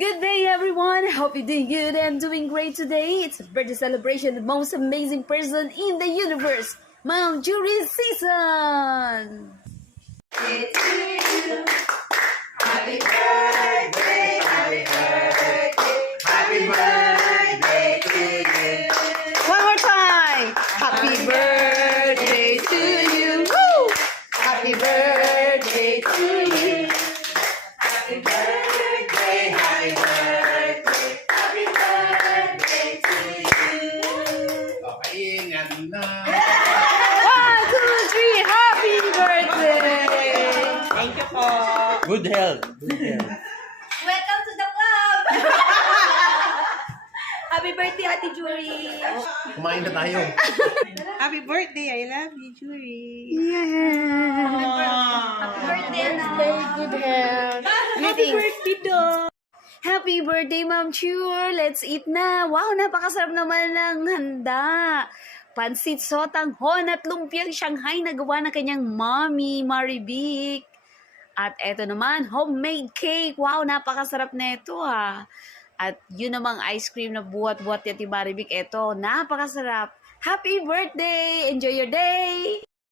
Good day, everyone. Hope you're doing good and doing great today. It's a birthday celebration, the most amazing person in the universe, Mount Jury season. It's you. Happy birthday, happy birthday, happy birthday to you. One more time. Happy birthday to you. Woo! Happy birthday to you. Happy birthday, happy birthday, happy birthday to you. Papaingan na. 1, 2, 3. Happy birthday. Thank you po. Good health. Good health. Welcome to the club. Happy birthday, Ate Jury. Kumain na tayo. Happy birthday! I love you, Jury. Happy birthday, Good health. Happy birthday, dog! Happy birthday, Ma'am Chur! Let's eat na! Wow, napakasarap naman ng handa! Pansit sotanghon at lumpiang Shanghai na gawa ng kanyang mommy, Marivic. At eto naman, homemade cake. Wow, napakasarap na ito ha. At yun namang ice cream na buhat-buhat ni Marivic. Eto, napakasarap. Happy birthday! Enjoy your day!